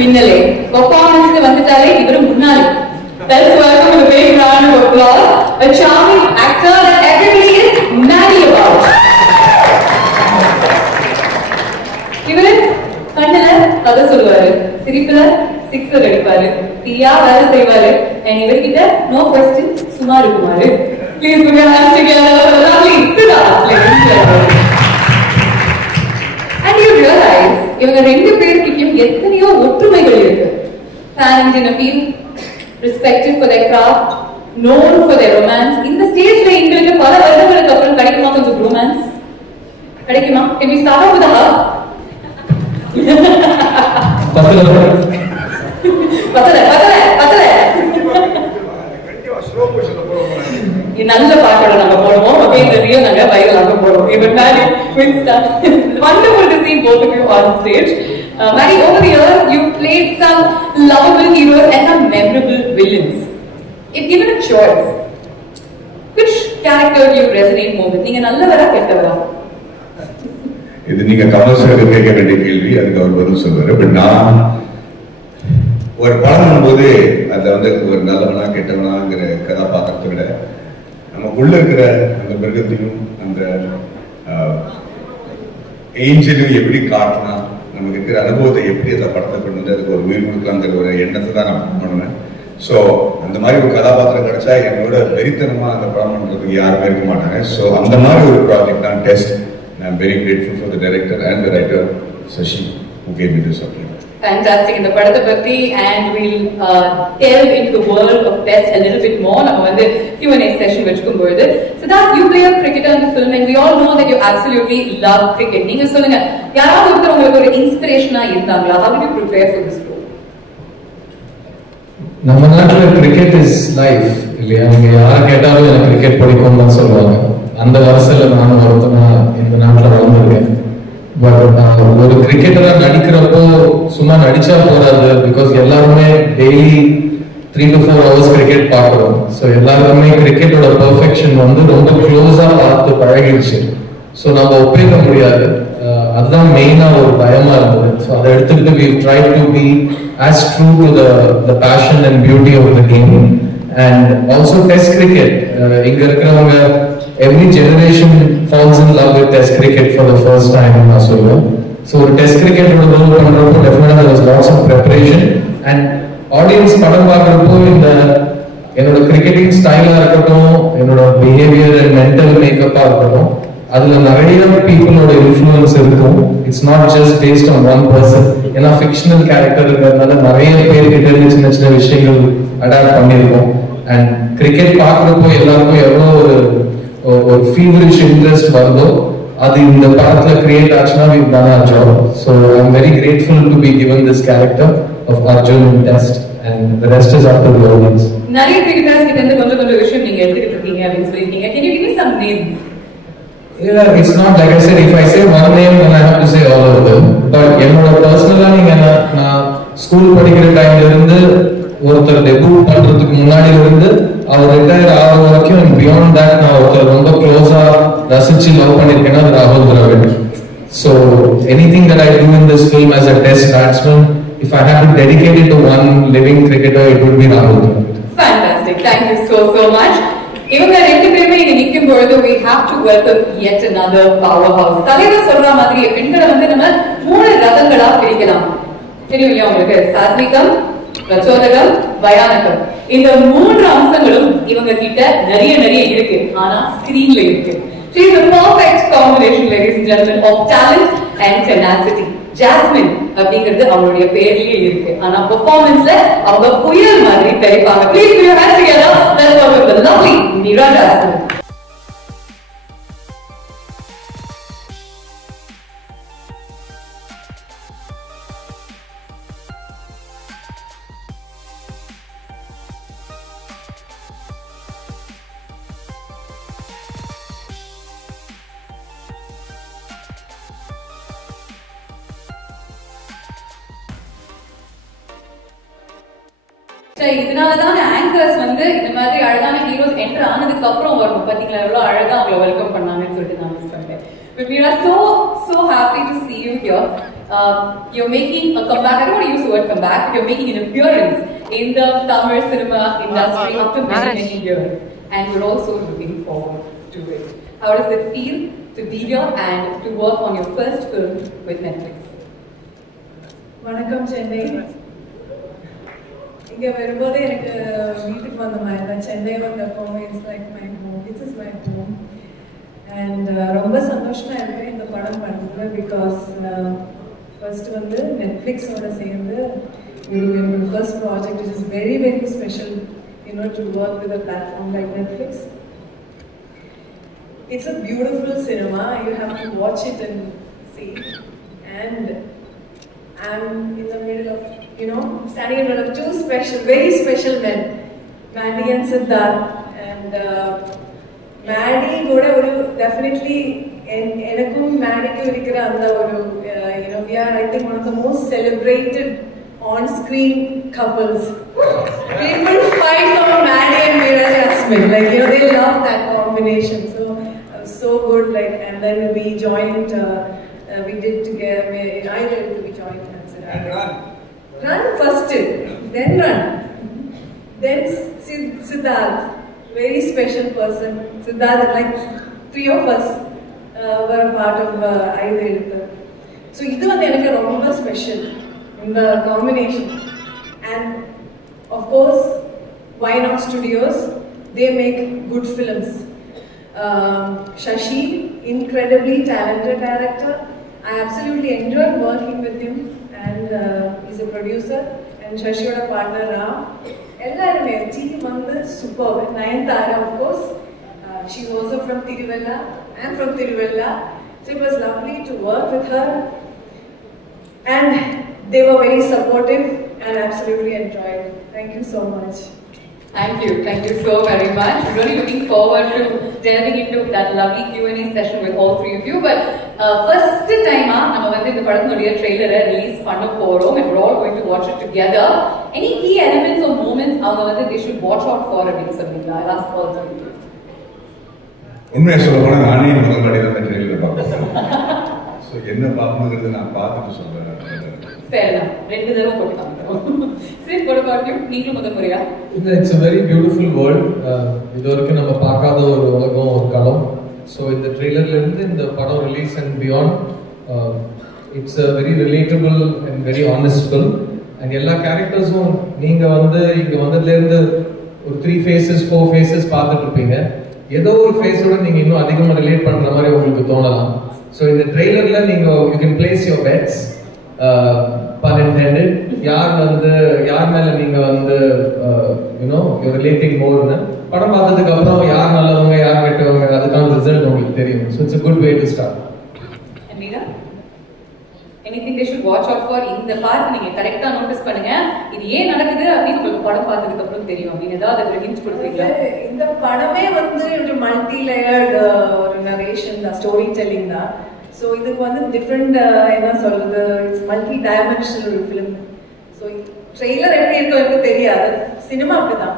மின்னலே பெர்ஃபார்மன்ஸ்க்கு வந்துட்டாலே இவரு முன்னாடி. Let's welcome with a big round of applause a charming actor that everybody is mad about. இவரு கண்ணுல கதை சொல்லுவாரு, சிரிப்புல சிக்ஸர் அடிப்பாரு, தீயா வேலை செய்வாரு, and இவர்கிட்ட no question சும்மா இருக்குமாரு. Please put your hands together for the lovely Siddharth, ladies and gentlemen. And you realize இவங்க ரெண்டு பேருக்கிட்டையும் எத்தனையோ ஒற்றுமைகள் இருக்கு. Talent in a field, respected for their craft, known for their romance. இந்த ஸ்டேஜ்ல எங்களுக்கு பல வருடங்களுக்கு அப்புறம் கிடைக்குமா கொஞ்சம் romance? கிடைக்குமா? Can we start off with a hug? நல்ல பாட்டோட நம்ம போடுவோம். ஓகே, இந்த ரியல் நாங்க வைரலாக போடுவோம். Even Mary, wonderful to see both of you on stage. Mary, over the years you've played some lovable heroes and some memorable villains. If given a choice, which character do you resonate more with? நீங்க நல்லவரா கெட்டவரா? இது நீங்க கமர்ஷியல் கேட்க வேண்டிய கேள்வி, அதுக்கு அவர் பதில் சொல்வாரு. பட் நான் ஒரு படம் பண்ணும்போது அதை வந்து ஒரு நல்லவனா கெட்டவனாங்கிற கதாபாத்திரத்தை விட நமக்குள்ள இருக்கிற அந்த மிருகத்தையும் அந்த ஏஞ்சலையும் எப்படி காட்டினா நமக்கு இருக்கிற அனுபவத்தை எப்படி அந்த படத்தை கொண்டு வந்து அதுக்கு ஒரு உயிர் கொடுக்கலாங்கிற ஒரு எண்ணத்தை தான் நான் பண்ணுவேன். ஸோ அந்த மாதிரி ஒரு கதாபாத்திரம் கிடைச்சா என்னோட வெறித்தனமா அந்த படம் பண்றதுக்கு யாருமே இருக்க மாட்டாங்க. ஸோ அந்த மாதிரி ஒரு ப்ராஜெக்ட் தான் test. I'm very grateful for the director and the writer Sashi who gave me this opportunity. Fantastic. In the padata patti, and we'll delve into the world of Test a little bit more. Nama vandu Q&A session vechukumbodhu. So that you play a cricketer in the film, and we all know that you absolutely love cricket. Neenga solunga, yaravadhu orthu ungalku oru inspiration ah irundangala? How did you prepare for this role? நம்ம நாட்டுல cricket is life இல்லையா? நீங்க யாரை கேட்டாலும் எனக்கு கிரிக்கெட் பிடிக்கும் தான் சொல்லுவாங்க. அந்த வரிசையில நானும் ஒருத்தனா இந்த நாட்டில் வளர்ந்துருக்கேன். பட் ஒரு கிரிக்கெட்டரா நடிக்கிறப்போ சும்மா நடிச்சா போறாது. பிகாஸ் எல்லாருமே டெய்லி 3 to 4 hours கிரிக்கெட் பார்க்குறோம். ஸோ எல்லாருமே கிரிக்கெட்டோட பெர்ஃபெக்ஷன் வந்து ரொம்ப க்ளோஸா பார்த்து பழகிடுச்சு. ஸோ நம்ம ஒப்பிக்க முடியாது. அதுதான் மெயினா ஒரு பயமா இருந்தது. ஸோ அதை எடுத்துக்கிட்டு we tried to be as true to the passion and beauty of the game. And also test cricket. இங்க இருக்கிறவங்க every generation falls in love with test cricket for the first time in Australia. So test cricket oda role பண்றப்போ definitely there was lots of preparation, and audience படம் பார்க்கறப்போ இந்த என்னோட கிரிக்கெட்டிங் ஸ்டைலா இருக்கட்டும், என்னோட பிஹேவியர் அண்ட் மென்டல் மேக்கப்பா இருக்கட்டும், அதுல நிறைய பீப்புளோட இன்ஃப்ளூயன்ஸ் இருக்கும். It's not just based on one person. ஏன்னா ஃபிக்ஷனல் கேரக்டர் இருக்கிறதுனால நிறைய பேர்கிட்ட இருந்து சின்ன சின்ன விஷயங்கள் அடாப்ட் பண்ணியிருக்கோம். அண்ட் கிரிக்கெட் பார்க்கறப்போ எல்லாருக்கும் எவ்வளோ ஒரு ஃபீவரிஷ் இன்ட்ரெஸ்ட் வருதோ அது இந்த படத்துல கிரியேட் ஆச்சுன்னா we've done our job. So I'm very grateful to be given this character of Arjun in Test, and the rest is up to the audience. நிறைய கிரிக்கெட்டர்ஸ் கிட்ட இருந்து கொஞ்சம் விஷயம் நீங்க எடுத்துக்கிட்டு இருக்கீங்க அப்படின்னு சொல்லிருக்கீங்க. Can you give me some names? Yeah, it's not like I said, if I say one name then I have to say all of them. But என்னோட பர்சனலா நீங்க நான் ஸ்கூல் படிக்கிற டைம்ல இருந்து ஒருத்தர் டெபியூட் பண்றதுக்கு முன்னாடி இருந்து அவர் ரிட்டையர் ஆகிற வரைக்கும் அண்ட் பியாண்ட் தட் நான் ஒருத்தர் ரொம்ப க்ளோஸா ரசிச்சு லவ் பண்ணிருக்கேன்னா அது ராகுல் Dravid. So anything that I do in this film as a test batsman, if I have to dedicate it to one living cricketer it would be ராகுல் Dravid. Fantastic. Thank you so much. இவங்க ரெண்டு பேருமே இங்க நிற்கும் பொழுது we have to welcome yet another powerhouse. தலைவர் சொல்ற மாதிரி பெண்களை வந்து நம்ம 3 ரகங்களா பிரிக்கலாம். தெரியும் இல்லையா உங்களுக்கு? சாத்விகம், பிரச்சோதகம், பயானகம். இந்த 3 அம்சங்களும் இவங்க கிட்ட நிறைய இருக்கு. ஆனா ஸ்கிரீன்ல இருக்கு. She is a perfect combination, ladies and gentlemen, of talent and tenacity. Jasmine அப்படிங்கிறது அவங்களுடைய பேர்லயே இருக்கு. ஆனா பெர்ஃபார்மன்ஸ்ல அவங்க புயல் மாதிரி தெரிப்பாங்க. Please put your hands together. Let's welcome the lovely Meera Jasmine. இதனாலதான் ஆங்கர்ஸ் வந்து இந்த மாதிரி அழகான ஹீரோஸ் என்டர் ஆனதுக்கு அப்புறம் வரும். பாத்தீங்களா எவ்வளவு அழகா அவங்களை வெல்கம் பண்ணாங்கன்னு சொல்லிட்டு நான் மிஸ் பண்ணேன். But we are so happy to see you here. You're making a comeback. I don't want to use the word comeback. You're making an appearance in the Tamil cinema industry after many years, and we're also looking forward to it. How does it feel to be here and to work on your first film with Netflix? Vanakkam Chennai. இங்க வரும்போது எனக்கு வீட்டுக்கு வந்த மாதிரி தான். சென்னை வந்தப்போ it's like my home, this is my home. And ரொம்ப சந்தோஷமா இருக்கேன் இந்த படம் பண்ணுறதுல. பிகாஸ் ஃபர்ஸ்ட் வந்து நெட்ஃப்ளிக்ஸோட சேர்ந்து என்னோட first project is very very special to work with a platform like Netflix. It's a beautiful cinema. You have to watch it and see. And I'm in the middle of, standing in front of two very special men, Maddie and Siddharth. And Maddie would definitely, enakkum Maddie ku irukra andha oru, we are, I think, one of the most celebrated on-screen couples. People fight over Maddie and Meera Jasmine. Like, they love that combination. So good, like, and then we joined, we did together, I did we joined and run first, then run, then Siddharth, very special person. Siddharth, like 3 of us were a part of I did. So idu vandu enakku romba special in the combination. And of course, Why Not Studios, they make good films. Shashi, incredibly talented director. I absolutely enjoyed working with him, and he's a producer. And Shashiyoda partner Ram. Ellarume team vandu super. Nayanthara, of course, she's also from Tiruvalla. I'm from Tiruvalla, so it was lovely to work with her. And they were very supportive, and absolutely enjoyed. Thank you so much. Thank you so very much. I'm really looking forward to delving into that lovely Q&A session with all 3 of you. But first time, நம்ம வந்து இந்த படத்தோட ட்ரெய்லரை ரிலீஸ் பண்ண போறோம், and we're all going to watch it together. Any key elements or moments அவங்க வந்து they should watch out for அப்படின்னு சொல்றீங்களா? I ask all 3 of you. உண்மையா சொல்ல போனா நானே முதல் வாட்டி தான் ட்ரெய்லர் பார்த்தேன். சோ என்ன பாக்கணும்ங்கறது நான் பார்த்துட்டு சொல்றேன். Fair enough. 2 தடவை போட்டு காமிக்கிறோம். Sid, what about you? நீங்களும் முதல் முறையா? It's a very beautiful world. இது வரைக்கும் நம்ம பார்க்காத ஒரு உலகம், ஒரு களம். So இந்த ட்ரெய்லர்ல இருந்து இந்த படம் release and beyond, it's a very relatable and very honest film. And எல்லா கேரக்டர்ஸும் நீங்க வந்து இங்க வந்ததுல இருந்து ஒரு 3 phases 4 phases பார்த்துட்டு இருப்பீங்க. ஏதோ ஒரு ஃபேஸோட நீங்க இன்னும் அதிகமா ரிலேட் பண்ற மாதிரி உங்களுக்கு தோணலாம். So இந்த ட்ரெய்லர்ல நீங்க you can place your bets, pun intended, யார் மேல நீங்க வந்து you're relating more னு படம் பார்த்ததுக்கு அப்புறம் யார் நல்லவங்க யார் கெட்டவங்க அதுக்கான ரிசல்ட் உங்களுக்கு தெரியும். So it's a good way to start. Meera, anything they should watch out for? இந்த பார்ட் நீங்க கரெக்ட்டா நோட்டீஸ் பண்ணுங்க, இது ஏன் நடக்குது அப்படின்னு உங்களுக்கு படம் பார்த்ததுக்கு அப்புறம் தெரியும் அப்படின்னு ஏதாவது ஒரு ஹிண்ட் கொடுப்பீங்களா? இந்த படமே வந்து ஒரு மல்டி லேயர்ட் ஒரு நரேஷன் தான், ஸ்டோரி டெல்லிங் தான். ஸோ இதுக்கு வந்து டிஃப்ரெண்ட் என்ன சொல்றது, இட்ஸ் மல்டி டைமென்ஷனல் ஒரு ஃபிலிம். ஸோ ட்ரெய்லர் எப்படி இருக்கோ எனக்கு தெரியாது, சினிமா அப்படிதான்.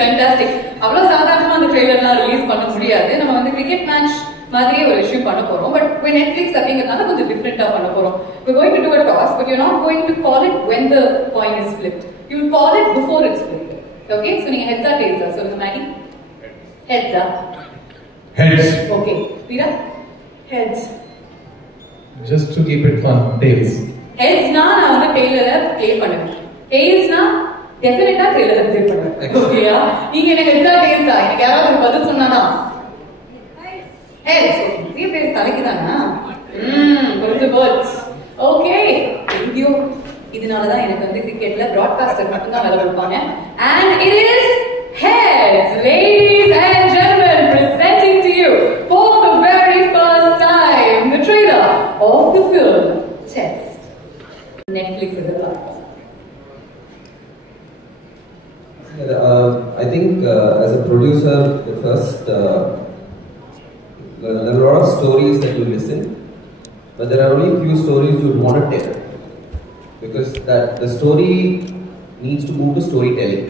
ஃபேண்டாஸ்டிக். அவ்வளோ சாதாரணமாக அந்த ட்ரெய்லர்லாம் ரிலீஸ் பண்ண முடியாது. நம்ம வந்து கிரிக்கெட் மேட்ச் மாதிரியே ஒரு இஷ்யூ பண்ண போறோம். பட் நெட்ஃபிளிக்ஸ் அப்படிங்கிறதுனால கொஞ்சம் டிஃப்ரெண்டா பண்ண போறோம். We're going to do a toss, but you're not going to call it when the coin is flipped. You'll call it before it's flipped. Okay? So நீங்க heads or tails ஆ சொல்லுங்க மேடி. Heads ஆ? Heads. Okay. Meera? Heads. Just to keep it fun, tails. Heads na நான் வந்து டெய்லரை ப்ளே பண்ணுவேன். Tails na டெஃபினட்டா டெய்லரை ப்ளே பண்ணுவேன். ஓகேயா? நீங்க எனக்கு heads ஆ tails ஆ? எனக்கு யாராவது பதில் சொன்னானா? Heads. Okay. பேர் தலைக்கு தானா? கொஞ்ச வேர்ட்ஸ். ஓகே. ஐயோ. இதனால தான் எனக்கு வந்து கிரிக்கெட்ல பிராட்காஸ்டர் மட்டும் தான் வேலை கொடுப்பாங்க. And it is heads. Ladies and gentlemen, presenting to you for the very first time the trailer of the film Test. Netflix is a platform. I think as a producer, the first there are a lot of stories that you listen, but there are only few stories you want to tell, because that the story needs to move to storytelling,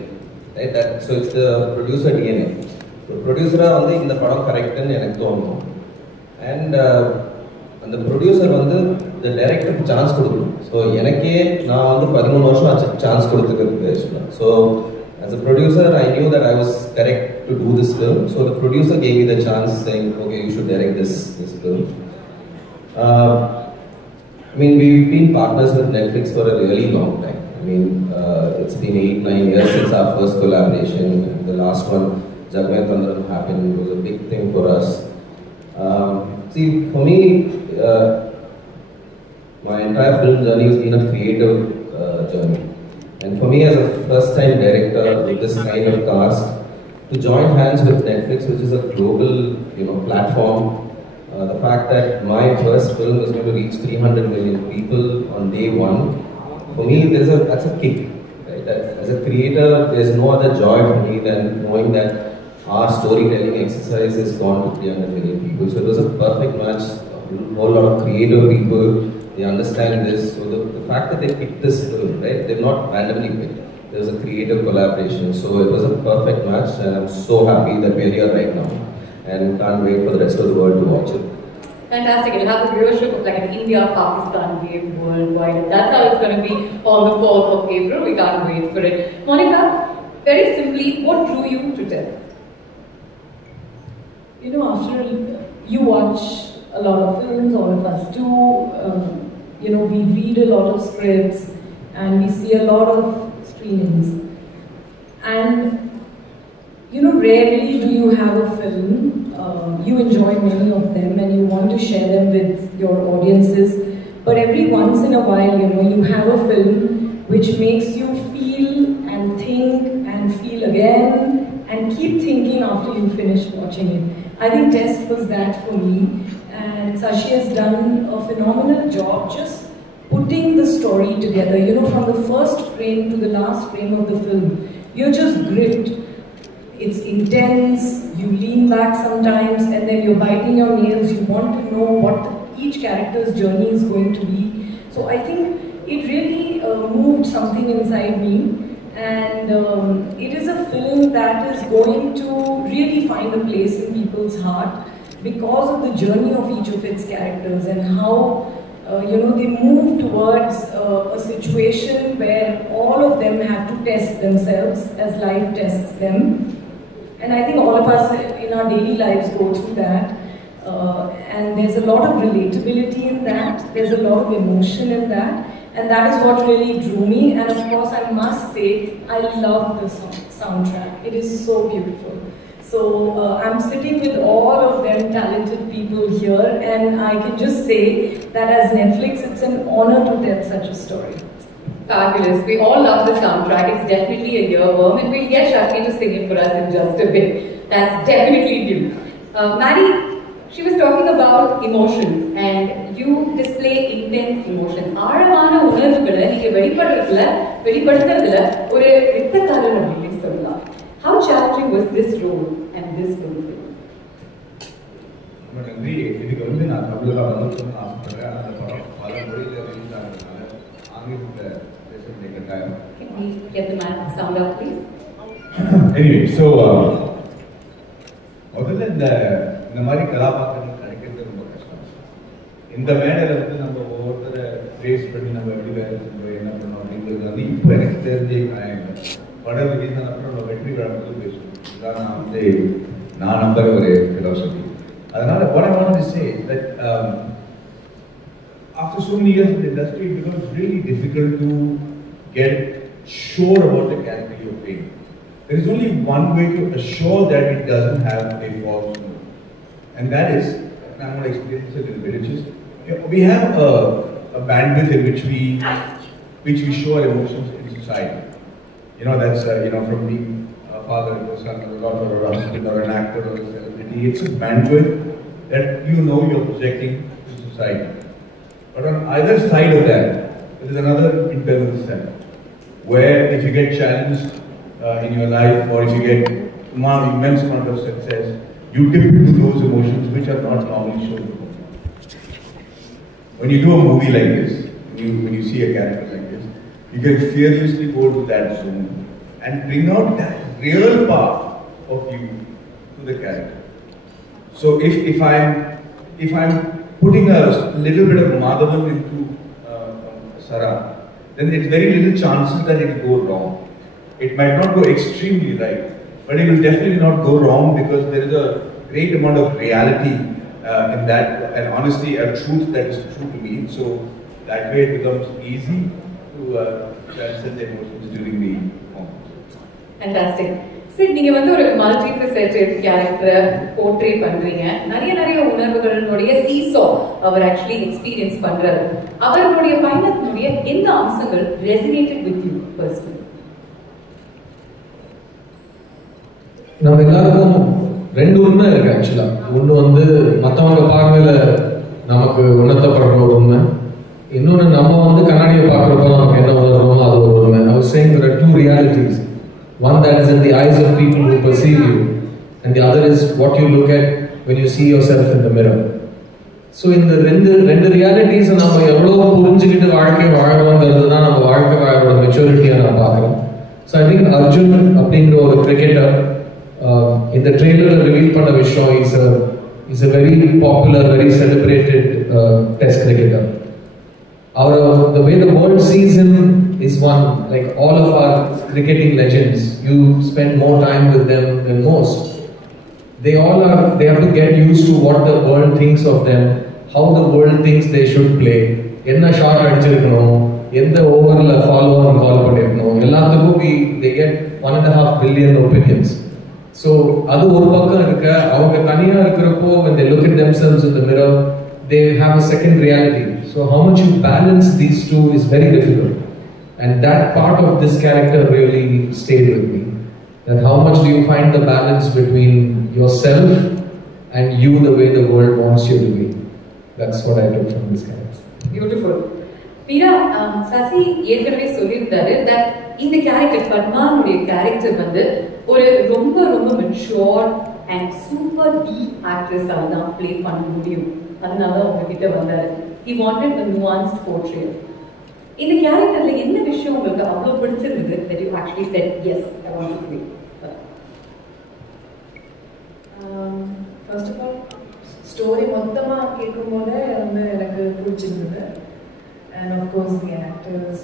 right? So it's the producer DNA. So producer வந்து இந்த படம் கரெக்ட்னு எனக்கு தோணும். And அந்த ப்ரொடியூசர் வந்து இந்த டைரக்டருக்கு சான்ஸ் கொடுக்கணும். ஸோ எனக்கே நான் வந்து 13 வருஷம் ஆச்சு சான்ஸ் கொடுத்துருக்கு. So as a producer, I knew that I was correct to do this film. So the producer gave me the chance, saying, "Okay, you should direct this film." I mean, we've been partners with Netflix for a really long time. I mean, it's been 8-9 years since our first collaboration. The last one, Jagmeet Tandram, happened. It was a big thing for us. See, for me, my entire film journey has been a creative journey. And for me, as a first-time director with this kind of cast, to join hands with Netflix, which is a global, platform, the fact that my first film is going to reach 300 million people on day one, for me, that's a kick. Right? That, as a creator, there's no other joy for me than knowing that our storytelling exercise has gone to 300 million people. So it was a perfect match. A whole lot of creative people. They understand this. So the fact that they picked this film, right? They've not randomly picked. There was a creative collaboration. So it was a perfect match, and I'm so happy that we're here right now, and can't wait for the rest of the world to watch it. Fantastic. It'll have the viewership of like an India-Pakistan game worldwide. And that's how it's going to be on the 4th of April. We can't wait for it. Monica, very simply, what drew you to TEST? After you watch a lot of films, all of us do, we read a lot of scripts and we see a lot of screenings. And, rarely do you have a film, you enjoy many of them and you want to share them with your audiences. But every once in a while, you have a film which makes you feel and think and feel again and keep thinking after you finish watching it. I think TEST was that for me. And Sashi has done a phenomenal job just putting the story together. From the first frame to the last frame of the film, you're just gripped. It's intense, you lean back sometimes, and then you're biting your nails. You want to know what each character's journey is going to be. So I think it really moved something inside me. And it is a film that is going to really find a place in people's heart because of the journey of each of its characters and how they move towards a situation where all of them have to test themselves as life tests them. And I think all of us in our daily lives go through that. And there's a lot of relatability in that. There's a lot of emotion in that. And that is what really drew me. And of course, I must say, I love the soundtrack. It is so beautiful. So I'm sitting with all of them talented people here, and I can just say that as Netflix, it's an honor to tell such a story. Fabulous. We all love the soundtrack. It's definitely a earworm, and we'll get Shakti to sing it for us in just a bit. That's definitely due. Maddie, she was talking about emotions, and you display intense emotions. ஆழமான உணர்வுகளை நீங்க வெளிப்படுத்துறதுல ஒரு வித்தக்காரர் அப்படின்னு சொல்லலாம். How challenging was this role and this film? நன்றி. இதுக்கு நான் தமிழில் வந்து ஆசைப்படுறேன். அந்த படம் பல மொழியில் ரிலீஸ் ஆகிறதுனால ஆங்கிலத்தில் பேசுறது கட்டாயம். Can we get the sound up, please? Anyway, so முதல்ல இந்த மாதிரி கதாபாத்திரங்கள் கிடைக்கிறது ரொம்ப கஷ்டம். இந்த மேடையில் வந்து நம்ம ஒவ்வொருத்தரை ஃபேஸ் பண்ணி நம்ம எப்படி வேலை செஞ்சோம் என்ன பண்ணோம் அப்படிங்கிறது வந்து இப்போ எனக்கு தெரிஞ்சே நியாயம் இல்லை. படம் ரிலீஸ் ஆனப்பறம் நம்ம வெற்றி விழாக்கள் பேசுவோம். இதுதான் நான் நம்புற ஒரு philosophy. அதனால what I wanted to say is that after so many years in the industry, it becomes really difficult to get sure about the character you're playing. There is only one way to assure that it doesn't have a false mood, and that is, and I'm going to explain this a little bit, which is we have a bandwidth in which we show our emotions in society. That's from being a father to a son or a daughter or a husband or an actor or a celebrity. It's a bandwidth that you're projecting to society. But on either side of that, there is another internal self, where if you get challenged in your life, or if you get immense amount of success, you tip into those emotions which are not normally shown. When you do a movie like this, when you see a character like this, you can fearlessly go to that zone and bring out that real part of you to the character. So if I'm putting a little bit of Madhavan into Sara, then it's very little chances that it will go wrong. It might not go extremely right, but it will definitely not go wrong because there is a great amount of reality in that, and honestly, a truth that is true to me. So that way it becomes easy to transcend the emotions during the performance. Fantastic. சரி, நீங்க வந்து ஒரு மல்டி ஃபெசெட்டட் கேரக்டரை போர்ட்ரே பண்றீங்க. நிறைய உணர்வுகளுடைய சீசோ அவர் actually experience பண்றாரு. அவருடைய பயணத்தினுடைய எந்த அம்சங்கள் ரெசனேட்டட் வித் யூ பர்சனலி? நம்ம எல்லாருக்கும் ரெண்டு உண்மை இருக்கு ஆக்சுவலா. ஒண்ணு வந்து மத்தவங்க பார்வையில நமக்கு உணர்த்தப்படுற ஒரு உண்மை, இன்னொன்னு நம்ம வந்து கண்ணாடியை பார்க்கறப்ப நமக்கு என்ன உணர்றோமோ அது ஒரு உண்மை. I was saying there are two realities. One that is in the eyes of people who perceive you, and the other is what you look at when you see yourself in the mirror. So இந்த ரெண்டு ரியாலிட்டிஸ் நம்ம எவ்வளவு புரிஞ்சுக்கிட்டு வாழ்க்கை வாழறோம்ங்கிறது தான் நம்ம வாழ்க்கை வாழறோட மெச்சூரிட்டியை நான் பார்க்குறேன். ஸோ ஐ திங்க் அர்ஜுன் அப்படிங்கிற ஒரு கிரிக்கெட்டர் இந்த ட்ரெய்லரில் ரிவீல் பண்ண விஷயம் is a very popular, very celebrated test cricketer. The way the world sees him is one, like all of our cricketing legends, you spend more time with them than most. They have to get used to what the world thinks of them, how the world thinks they should play, enna shot adichirukano, endha over la follow on call pannirukano, ellathukku they get 1.5 billion opinions. So adu oru pakkam irukka, avanga thaniya irukrappo when they look at themselves in the mirror, they have a second reality. So how much you balance these two is very difficult, and that part of this character really stayed with me. That how much do you find the balance between yourself and you the way the world wants you to be? That's what I took from this character. Beautiful. Meera, Sasi ஏற்கனவே சொல்லியிருந்தாரு that இந்த கேரக்டர் பத்மானுடைய கேரக்டர் வந்து ஒரு ரொம்ப mature and super deep actress-ஆல தான் ப்ளே பண்ண முடியும். அதனால உங்ககிட்ட வந்தாரு. He wanted a nuanced portrayal. இந்த கேரக்டர்ல என்ன விஷயம் உங்களுக்கு அவ்வளவு பிடிச்சிருந்தது that you actually said yes, I want to play? First of all, story மொத்தமா கேட்கும்போது வந்து எனக்கு பிடிச்சிருந்தது, and of course the actors.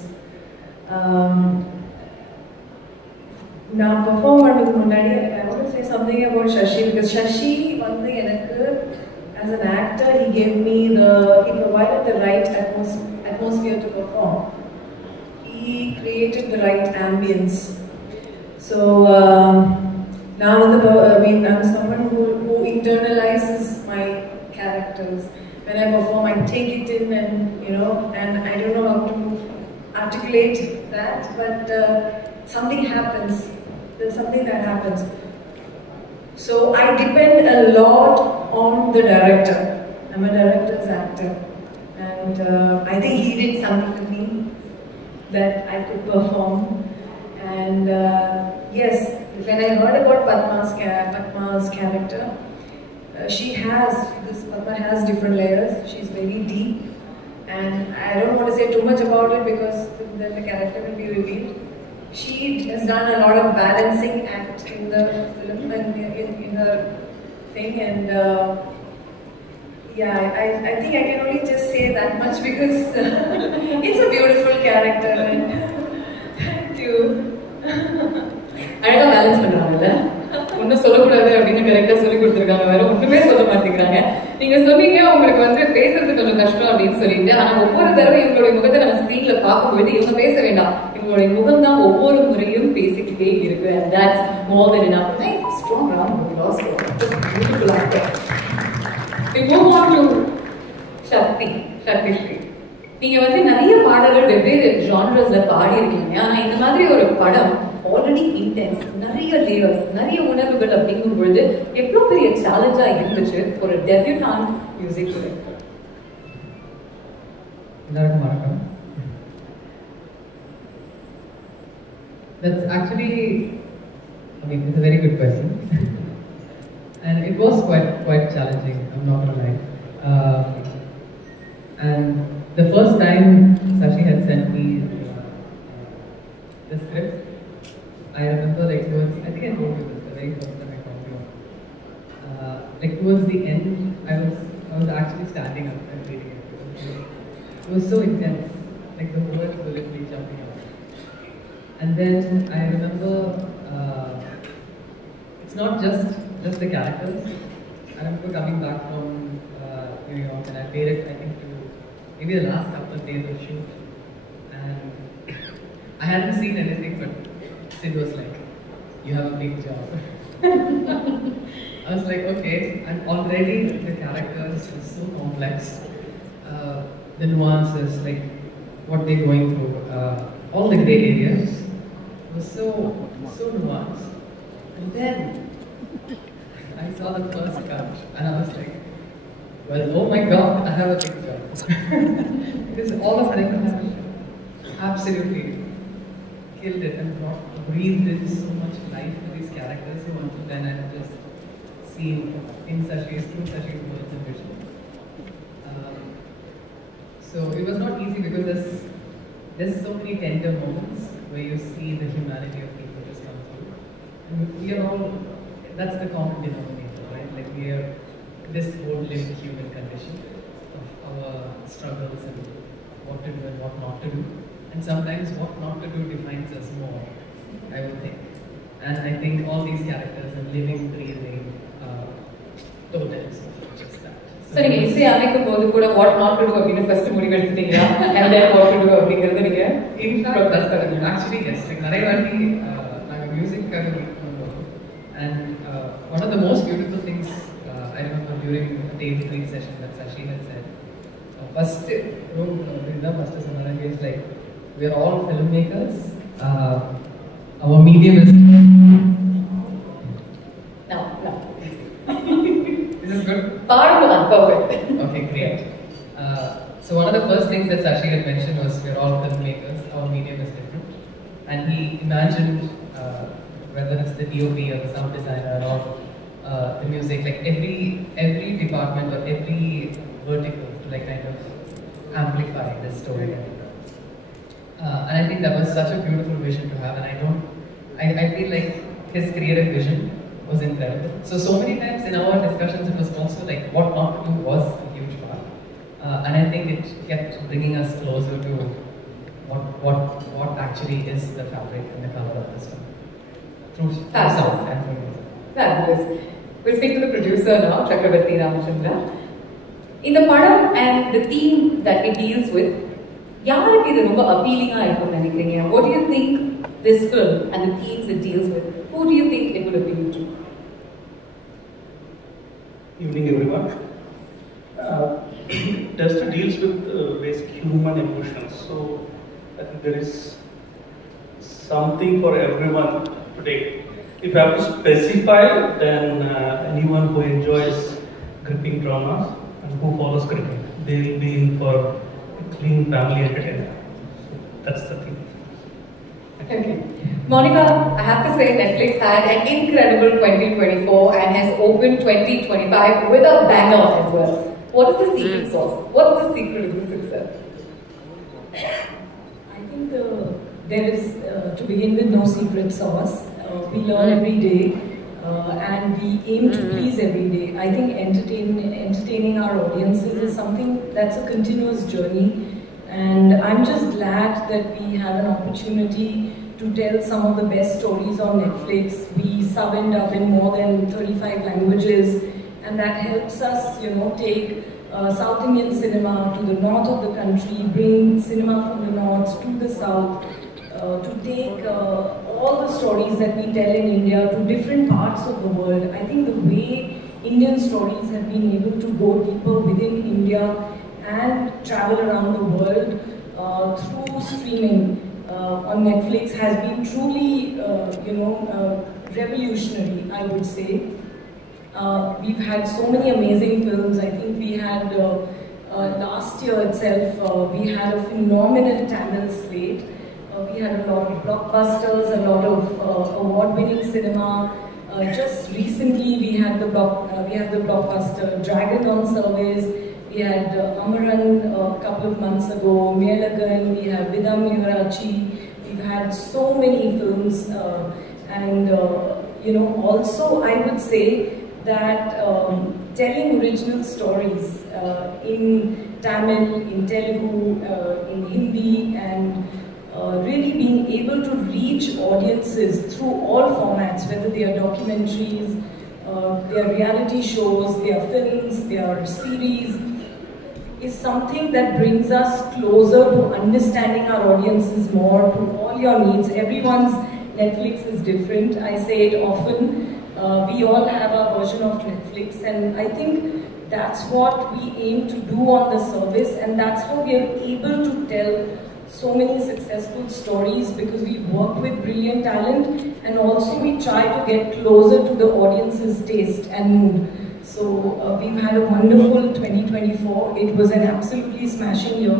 நான் பெர்ஃபார்ம் பண்ணுறதுக்கு முன்னாடி I want to say something about Shashi, because Shashi வந்து எனக்கு as an actor he provided the right atmosphere to perform. He created the right ambience. So I'm someone who internalizes my characters. When I perform, I take it in, and I don't know how to articulate that, but something happens. There's something that happens. So I depend a lot on the director. I'm a director's actor, and I think he did something to me that I could perform. And yes, when I heard about Padma's character, Padma has different layers. She's very deep, and I don't want to say too much about it because then the character will be revealed. She has done a lot of balancing act in the film and in her thing, and I think I can only just say that much because it's a beautiful character. And thank you. அழகா பேலன்ஸ் பண்றாங்கல்ல, ஒன்னும் சொல்லக்கூடாது அப்படின்னு கரெக்டா சொல்லி கொடுத்துருக்காங்க, வேற ஒண்ணுமே சொல்ல மாட்டேங்கிறாங்க. நீங்க சொன்னீங்க உங்களுக்கு வந்து பேசுறது கொஞ்சம் கஷ்டம் அப்படின்னு சொல்லிட்டு, ஆனா ஒவ்வொரு தடவை இவங்களுடைய முகத்தை நம்ம ஸ்கிரீன்ல பார்க்கும்போது இவங்க பேச வேண்டாம், இவங்களுடைய முகம் தான் ஒவ்வொரு முறையும் பேசிக்கிட்டே இருக்கு. And that's more than enough. Nice, strong round of applause for this beautiful actor. We move on to Shakti Shree. நீங்க வந்து நிறைய பாடல்கள் வெவ்வேறு ஜானர்ஸ்ல பாடி இருக்கீங்க, ஆனா இந்த மாதிரி ஒரு படம் ஆல்ரெடி இன்டென்ஸ், நிறைய லேயர்ஸ், நிறைய உணர்வுகள் அப்படிங்கும் பொழுது எவ்வளவு பெரிய சேலஞ்சா இருந்துச்சு ஒரு டெபியூட்டான்ட் மியூசிக் டைரக்டர்? எல்லாருக்கும் வணக்கம். That's actually, it's a very good question. And it was quite challenging, I'm not gonna lie. And the first time Shashi had sent me the script, I remember I think I told you this the very first time I called you. Towards the end, I was actually standing standing up and reading it. It was so intense, like the words were literally jumping out. And then I remember, it's not just the characters. I remember coming back from New York, and I made it, I think, to maybe the last couple of days of shoot. And I hadn't seen anything, but Sid was like, "You have a big job." I was like, okay, and already the characters are so complex. The nuances, like what they're going through, all the grey areas was so nuanced. And then I saw the first cut, and I was like, well, oh my god, I have a big job. Because all of them have absolutely killed it and breathed in so much life to these characters who until then I had just seen in Sashi's, through Sashi's words and vision. So it was not easy because there's so many tender moments where you see the humanity of people just come through. And we are all, that's the common denominator, right? Like we are this whole lived human condition of our struggles and what to do and what not to do. And sometimes what not to do defines us more, I would think. And I think all these characters are living, breathing totems of just that. So நீங்க இசை அமைக்கும் போது கூட what not to do அப்படின்னு first முடிவு எடுத்துட்டீங்களா? And then what to do அப்படிங்கறது நீங்க in fact that's correct. Actually yes, like நிறைய வாட்டி நாங்க மியூசிக்காக மீட் பண்ணுவோம். And one of the most beautiful things I remember during the Dave Creek session that Sashi had said, first Samara is like, we are all filmmakers. Our medium is no. This is good. Perfect. Okay, great. So one of the first things that Sashi had mentioned was we are all filmmakers. Our medium is different, and he imagined whether it's the DOP or the sound designer or the music, like every department or every vertical to like kind of amplify the story. And I think that was such a beautiful vision to have, and I feel like his creative vision was incredible. So many times in our discussions it was also like what not to do was a huge part. And I think it kept bringing us closer to what actually is the fabric and the color of this film. Through sound and through music. Fabulous. We'll speak to the producer now, Chakravarti Ramachandra. In the padam and the theme that it deals with, யாருக்கு இது ரொம்ப appealing-ஆ இருக்கும்னு நினைக்கிறீங்க? What do you think this film and the themes it deals with, who do you think it will appeal to? Evening everyone. Testa deals with basic human emotions, so I think there is something for everyone today. If I have to specify, then anyone who enjoys gripping dramas and who follows cricket, they will be in for a clean family entertainment. So that's the thing. Okay. Monica, I have to say Netflix had an incredible 2024 and has opened 2025 with a banger as well. What is the secret sauce? What's the secret of the success? I think there is, to begin with, no secret sauce. We learn every day and we aim to please every day. I think entertaining our audiences is something that's a continuous journey. And I'm just glad that we have an opportunity to tell some of the best stories on Netflix. We sub-end up in more than 35 languages, and that helps us, take South Indian cinema to the north of the country, bring cinema from the north to the south, to take all the stories that we tell in India to different parts of the world. I think the way Indian stories have been able to go deeper within India and travel around the world through streaming on Netflix has been truly, revolutionary, I would say. We've had so many amazing films. I think we had, last year itself, we had a phenomenal Tamil slate. We had a lot of blockbusters, a lot of award-winning cinema. Just recently we had the blockbuster Dragon on Service. We had Amaran a couple of months ago, Melagan, we have Vidam Yuvarachi. We've had so many films, and also I would say that telling original stories in Tamil, in Telugu, in Hindi, and really being able to reach audiences through all formats, whether they are documentaries, they are reality shows, they are films, they are series, is something that brings us closer to understanding our audiences more, to all your needs. Everyone's Netflix is different. I say it often. We all have our version of Netflix, and I think that's what we aim to do on the service, and that's how we are able to tell so many successful stories, because we work with brilliant talent and also we try to get closer to the audience's taste and mood. So we've had a wonderful 2024. It was an absolutely smashing year,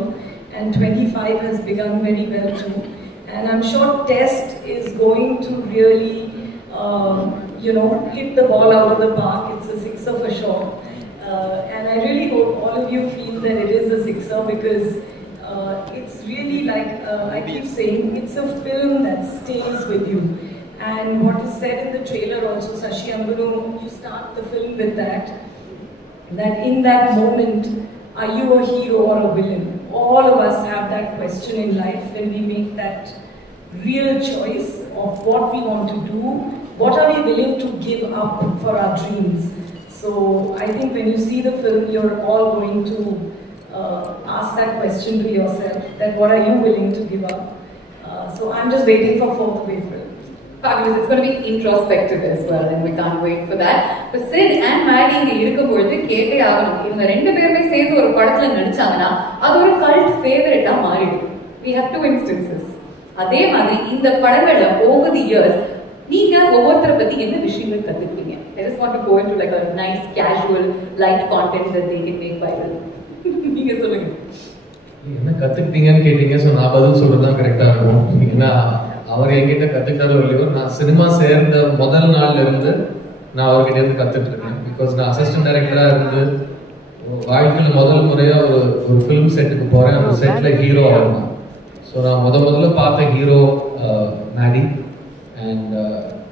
and 25 has begun very well too. And I'm sure Test is going to really, hit the ball out of the park. It's a sixer for sure. And I really hope all of you feel that it is a sixer, because it's really like, I keep saying, it's a film that stays with you. And what is said in the trailer also, Sashi Ambanu, you start the film with that in that moment, are you a hero or a villain? All of us have that question in life when we make that real choice of what we want to do, what are we willing to give up for our dreams. So I think when you see the film, you're all going to ask that question to yourself, that what are you willing to give up? So I'm just waiting for 4th of April. Fabulous. It's going to be introspective as well, and we can't wait for that. But Sid and Maddie இங்க இருக்கும்போது கேட்டே ஆகணும். இவங்க ரெண்டு பேருமே சேர்ந்து ஒரு படத்துல நடிச்சாங்கன்னா அது ஒரு கல்ட் ஃபேவரட்டா மாறிடும். We have 2 instances. அதே மாதிரி இந்த படங்கள்ல over the years நீங்க ஒவ்வொருத்தரை பத்தி என்ன விஷயங்கள் கத்துக்கிட்டீங்க? I just want to go into like a nice casual light content that they can make viral. நீங்க சொல்லுங்க. என்ன கத்துக்கிட்டீங்கன்னு கேட்டீங்க, ஸோ நான் பதில் சொல்றது தான் கரெக்டா இருக்கும். ஏன்னா அவர் என்கிட்ட கத்துக்கிட்டதோ இல்லையோ, நான் சினிமா சேர்ந்த முதல் நாள்ல இருந்து நான் அவர்கிட்ட இருந்து கத்துட்டு இருக்கேன். பிகாஸ் நான் அசிஸ்டன்ட் டைரக்டரா இருந்து வாழ்க்கையில் முதல் முறையா ஒரு ஃபிலிம் செட்டுக்கு போறேன். அந்த செட்ல ஹீரோ அவர் தான். ஸோ நான் முதல்ல பார்த்த ஹீரோ மேடி, அண்ட்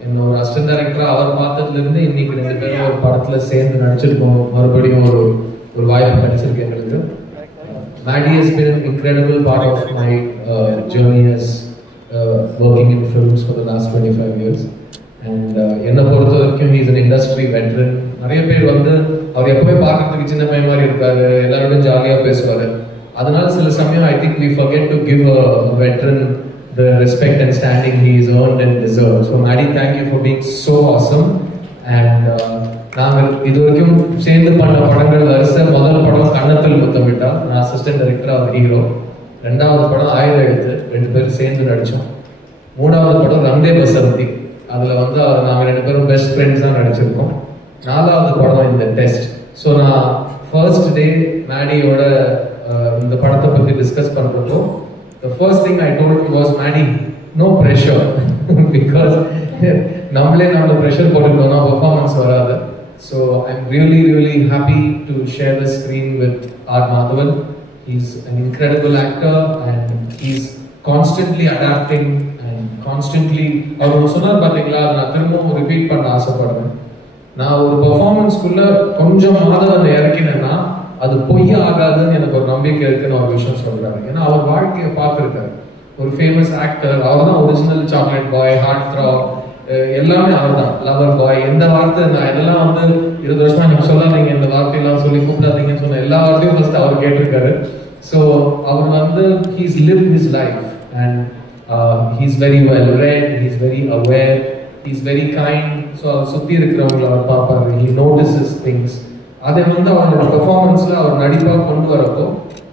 என்னோட அசிஸ்டன்ட் டைரக்டரா அவர் பார்த்ததுல இருந்து இன்னைக்கு 2 பேரும் ஒரு படத்துல சேர்ந்து நடிச்சிருக்கோம். மறுபடியும் ஒரு வாய்ப்பு கிடைச்சிருக்கு எங்களுக்கு. Maddie has been an incredible part of my journey as working in films for the last 25 years. And என்னை பொறுத்த வரைக்கும் he is an industry veteran. நிறைய பேர் வந்து அவர் எப்பவுமே பார்க்கறதுக்கு சின்ன பையன் மாதிரி இருக்காரு, எல்லாரோடும் ஜாலியாக பேசுவார். அதனால சில சமயம் I think we forget to give a veteran the respect and standing he is earned and deserved. So Maddie, thank you for being so awesome. And நாங்கள் இது வரைக்கும் சேர்ந்து பண்ண படங்கள் வரிசை, முதல் படம் கன்னத்தில் முத்தமிட்டா, நான் அசிஸ்டன்ட் டைரக்டர், அவர் ஹீரோ. 2வது படம் ஆயுத எழுத்து, 2 பேரும் சேர்ந்து நடித்தோம். 3வது படம் ரந்தே பசந்தி, அதில் வந்து நாங்கள் 2 பேரும் பெஸ்ட் ஃப்ரெண்ட்ஸாக நடிச்சிருக்கோம். 4வது படம் இந்த டெஸ்ட். ஸோ நான் ஃபர்ஸ்ட் டே மேடியோட இந்த படத்தை பற்றி டிஸ்கஸ் பண்ணுறப்போ the first thing I told him was, Maddie, no pressure. Because நம்மளே நம்ம ப்ரெஷர் போட்டுக்கிட்டோம்னா பெர்ஃபார்மன்ஸ் வராது. So I'm really happy to share the screen with R. Madhavan. He's an incredible actor and he's constantly adapting and constantly, அவர் சொன்னார் பார்த்தீங்களா, அதை நான் திரும்பவும் ரிப்பீட் பண்ண ஆசைப்படுறேன். நான் ஒரு பெர்ஃபார்மன்ஸ்குள்ள கொஞ்சம் மாதவன் இறக்கினேன்னா அது பொய்ய ஆகாதுன்னு எனக்கு ஒரு நம்பிக்கை இருக்குன்னு ஒரு விஷயம் சொல்றாரு. ஏன்னா அவர் வாழ்க்கையை பார்த்துருக்காரு. ஒரு ஃபேமஸ் ஆக்டர், அவர் தான் original chocolate boy, heart throb, எல்லாமே அவர் தான். லவர் பாய், எந்த வார்த்தை நான் இதெல்லாம் வந்து 20 வருஷமா எனக்கு சொல்லாதீங்க, இந்த வார்த்தையெல்லாம் சொல்லி கூப்பிடாதீங்கன்னு சொன்ன எல்லா வார்த்தையும் ஃபர்ஸ்ட் அவர் கேட்டிருக்காரு. ஸோ அவர் வந்து he's lived his life and he's very well read, he's very aware, he's very kind. So அவர் சுற்றி இருக்கிறவங்களை அவர் பார்ப்பாரு, ஹீ நோட்டிசஸ் திங்ஸ். அதை வந்து அவரோட பெர்ஃபார்மன்ஸ்ல அவர் நடிப்பாக கொண்டு வரப்போ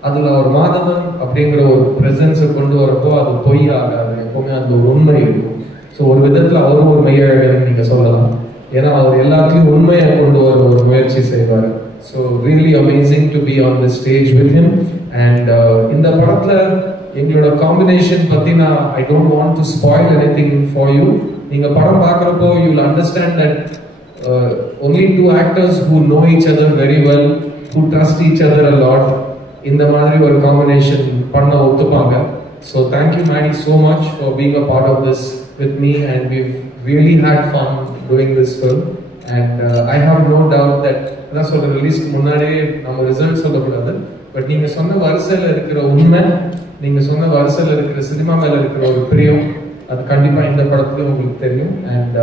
அதில் அவர் மாதவன் அப்படிங்கிற ஒரு ப்ரெசன்ஸை கொண்டு வரப்போ அது பொய் ஆகாது, எப்பவுமே அந்த ஒரு உண்மை இருக்கும். ஸோ ஒரு விதத்தில் அவரும் ஒரு மெய்யழகன்னு நீங்கள் சொல்லலாம். ஏன்னா அவர் எல்லாத்துலேயும் உண்மையை கொண்டு வர ஒரு முயற்சி செய்வார். So really amazing to be on the stage with him. And இந்த படத்தில் எங்களோட காம்பினேஷன் பற்றி நான் I don't want to spoil anything for you. நீங்கள் படம் பார்க்குறப்போ you will understand that only 2 actors who know each other very well, who trust each other a lot, இந்த மாதிரி ஒரு காம்பினேஷன் பண்ண ஒத்துப்பாங்க. So thank you Maddie so much for being a part of this with me, and we've really had fun doing this film. And I have no doubt that அதான் சொல்ற ரிலீஸ்க்கு முன்னாடியே நம்ம ரிசல்ட் சொல்லக்கூடாது. பட் நீங்க சொன்ன வரிசையில் இருக்கிற உண்மை, நீங்க சொன்ன வரிசையில் இருக்கிற சினிமா மேல இருக்கிற ஒரு பிரியம், அது கண்டிப்பா இந்த படத்துல உங்களுக்கு தெரியும். அண்ட்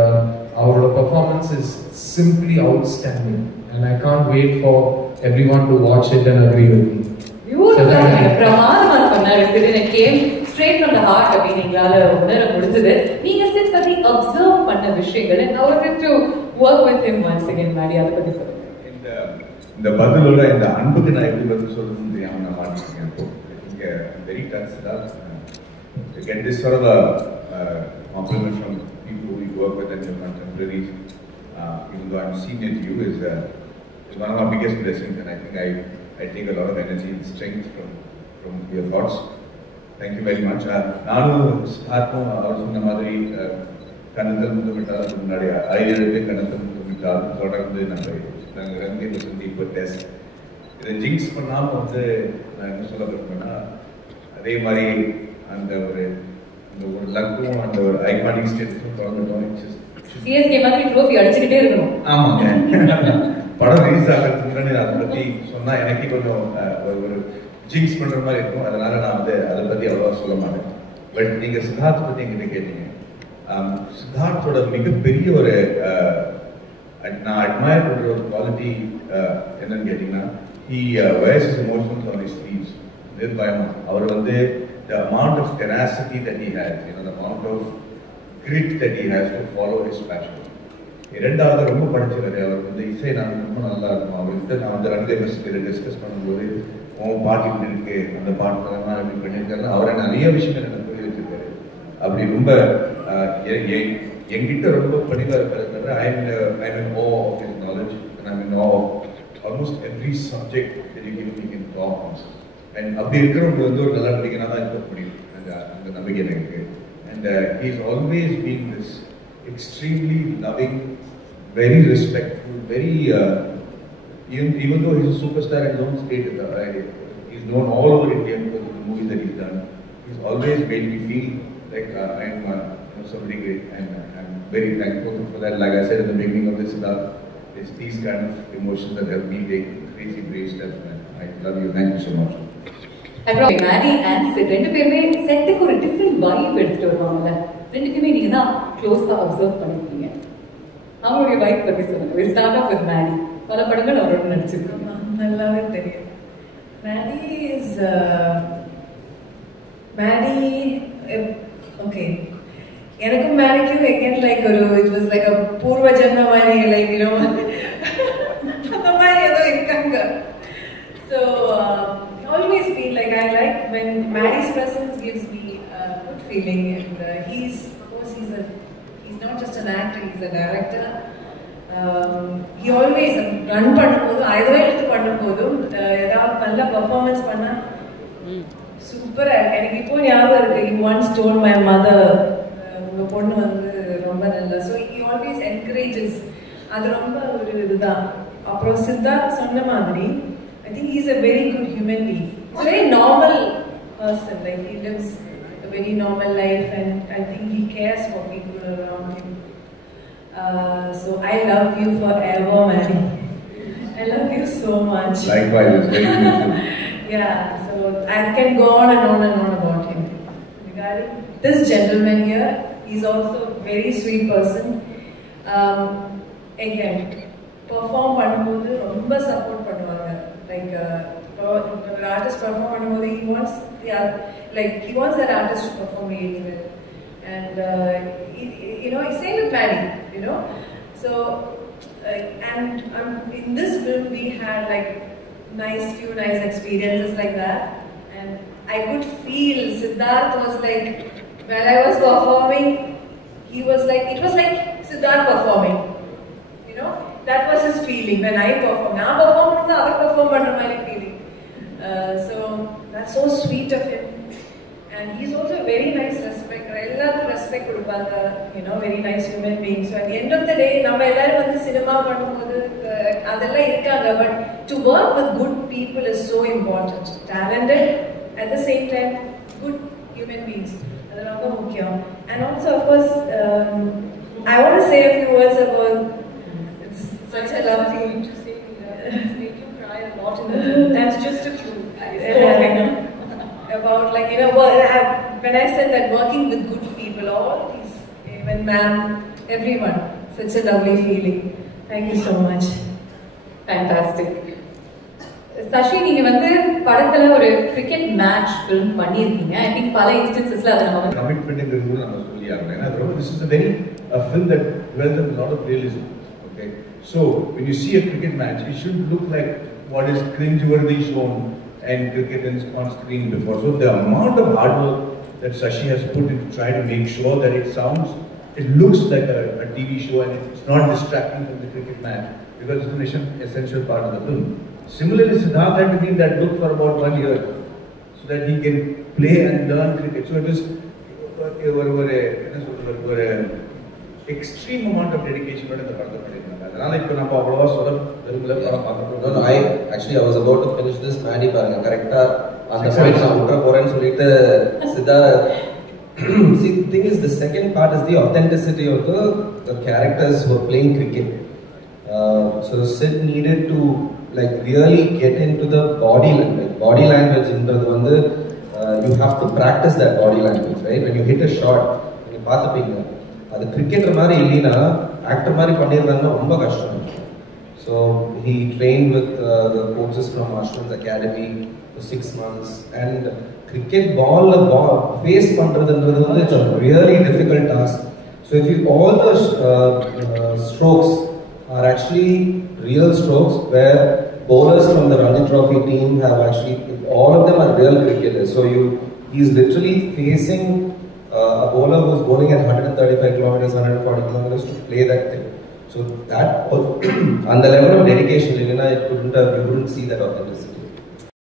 அவரோட performance is simply outstanding and I can't wait for everyone to watch it and agree with me. பிரமாதமா சொன்னாரு. It came straight from the heart அப்படின்னு எங்களால உணர முடிஞ்சது. நீங்க சிட் பத்தி அப்சர்வ் பண்ண விஷயங்கள் and how is it to work with him once again, Maddie, அதை பத்தி சொல்லுங்க. இந்த பதிலோட இந்த அன்புக்கு நான் எப்படி பதில் சொல்லணும்னு தெரியாம நான் மாட்டிருக்கேன். இப்போ இங்க வெரி டச்டா to get this sort of a compliment from people who we work with and your contemporaries, even though I'm senior to you, is one of our biggest blessings, and I think I take a lot of energy and strength from your thoughts. Thank you very much. நானும் ஸ்டார்ட்டும் அவர் சொன்ன மாதிரி கணத்தில் முத்தமிட்டால் முன்னாடி 7 கணத்தில் முத்தமிட்டால் தொடர்ந்து நாங்கள் ரங்கை வசந்தி இப்போ டெஸ்ட் இதை ஜிங்ஸ் பண்ணாமல் வந்து நான் என்ன சொல்ல விரும்புனா, அதே மாதிரி அந்த ஒரு லக்கும் அந்த ஒரு ஐகானிக் ஸ்டேட்டஸும் தொடர்ந்துட்டோம். சிஎஸ்கே மாதிரி ட்ரோஃபி அடிச்சுக்கிட்டே இருக்கணும். ஆமாங்க. படம் ரிலீஸ் ஆகிறதுக்கு முன்னாடி அதை பற்றி சொன்னா எனக்கே கொஞ்சம் ஒரு ஜிங்ஸ் பண்ற மாதிரி இருக்கும். அதனால நான் வந்து அதை பத்தி அவ்வளவா சொல்ல மாட்டேன். பட் நீங்க சித்தார்த் பத்தி என்கிட்ட கேட்டீங்க. சித்தார்த்தோட மிகப்பெரிய ஒரு நான் அட்மயர் பண்ற ஒரு குவாலிட்டி என்னன்னு கேட்டீங்கன்னா, he wears his emotions on his sleeves. நிர்பயமா அவர் வந்து the amount of tenacity that he has, the amount of grit that he has to follow his passion. இரண்டாவது ரொம்ப படிச்சவர் அவர் வந்து இசை நான் ரொம்ப நல்லா இருக்கும். அவர்கிட்ட நான் வந்து ரங்கை பஸ்ல டிஸ்கஸ் பண்ணும்போது உன் பாட்டு இப்படி இருக்கு, அந்த பாட்டுலாம் இப்படி பண்ணியிருக்காருன்னா அவரை நிறைய விஷயங்கள் எனக்கு புரிய வச்சிருக்காரு. அப்படி ரொம்ப என்கிட்ட ரொம்ப பணிவாக இருக்காரு. I'm in awe of his knowledge and I'm in awe of almost every subject that you give me in talk on. And அப்படி இருக்கிறவங்க வந்து ஒரு நல்லா நடிகனா தான் இருக்க முடியும், அந்த நம்பிக்கை எனக்கு. And he's always been this extremely loving, very respectful, very even though he's a superstar in his own state, he's known all over India because of the movies that he's done. He's always made me feel like I'm somebody great, and I'm very thankful for that. Like I said in the beginning of this stuff, it's these kind of emotions that help me take crazy brave steps. I love you. Thank you so much. அப்புறம் Maddie and Sid ரெண்டு பேருமே செட்டுக்கு ஒரு different vibe எடுத்துட்டு வருவாங்கல்ல. ரெண்டு பேருமே நீங்க தான் க்ளோஸா அப்சர்வ் பண்ணிருக்கீங்க. அவங்களுடைய வைப் பத்தி சொல்லுங்க. We start off with Maddie. பல படங்கள் அவரோட நடிச்சிருக்காங்க. நல்லாவே தெரியும். Maddie okay. எனக்கும் மேடிக்கும் again like it was like a பூர்வ ஜென்ம மாதிரி like அந்த மாதிரி ஏதோ இருக்காங்க. So always feel like I like when Maddie's presence gives me a good feeling, and he's not just an actor, he's a director. He always run பண்ணும்போது either எடுத்து பண்ணும்போதும் ஏதாவது நல்ல பெர்ஃபார்மன்ஸ் பண்ணா சூப்பரா எனக்கு இப்போ ஞாபகம் இருக்கு. He once told my mother உங்க பொண்ணு வந்து ரொம்ப நல்ல. So he always encourages. அது ரொம்ப ஒரு இதுதான். அப்புறம் சித்தார்த் சொன்ன மாதிரி I think he's a very good human being. He's a very normal person. Like he lives a very normal life, and I think he cares for people around him. So I love you forever, Maddie. I love you so much. Likewise, it's very beautiful. Yeah, so I can go on and on and on about him. Regarding this gentleman here, he's also a very sweet person. Again, perform பண்ணும்போது ரொம்ப சப்போர்ட் பண்ணுவாங்க. Like an artist perform பண்ணும்போது he wants that artist to perform really well. And he's saying with Maddie, So and in this film we had like few nice experiences like that, and I could feel Siddharth was like, when I was performing, it was like Siddharth performing, that was his feeling when I performed. Now perform and other perform under my feeling. So that's so sweet of him, and he's also a very nice respect. Respect கொடுப்பாங்க, very nice human being. So at the end of the day, நம்ம எல்லாரும் வந்து சினிமா பண்ணும்போது அதெல்லாம் இருக்காங்க, but to work with good people is so important. Talented, at the same time, good human beings. அது ரொம்ப முக்கியம். And also, of course, I want to say a few words about. It's such a lovely to say. about like, you know, when I said that working with good people, all these, even ma'am, everyone, such a lovely feeling. Thank you so much. Fantastic. Sasi, நீங்க வந்து படத்துல ஒரு cricket match film பண்ணிருக்கீங்க. I think பல இன்ஸ்டன்சஸ்ல அத நம்ம கமிட்மென்ட்ங்கிறது கூட நம்ம சொல்லி ஆகணும். ஏன்னா this is a very film that dwells in a lot of realism. Okay, so when you see a cricket match, it should look like what is cringe-worthy shown and cricket on screen before. So the amount of hard work that Sashi has put in to try to make sure that it looks like a TV show and it's not distracting from the cricket match, because it's an essential part of the film. Similarly, Siddharth had to be in that look for about 1 year so that he can play and learn cricket. So it was a extreme amount of dedication in the part of the I was about to finish this. Maddie paranga correct on the point na utra poren solittu Siddharth. See, the thing is, the second part is the authenticity of the characters who are playing cricket. So Sid needed to like really get into the body language. Body language you have to practice that body language, right? When you hit a shot, you pathapinga. The cricketer mari illina actor mari panniranga romba kashtam. So he trained with the coaches from Ashram's Academy for 6 months, and cricket ball face pandradhu it's a really difficult task. So if you all the strokes are actually real strokes where bowlers from the Ranji Trophy team have actually, all of them are real cricketers. So he's literally facing a bowler who's bowling at 135 kilometers, 140 kilometers to play that thing. So that on the level of dedication, you couldn't see that authenticity.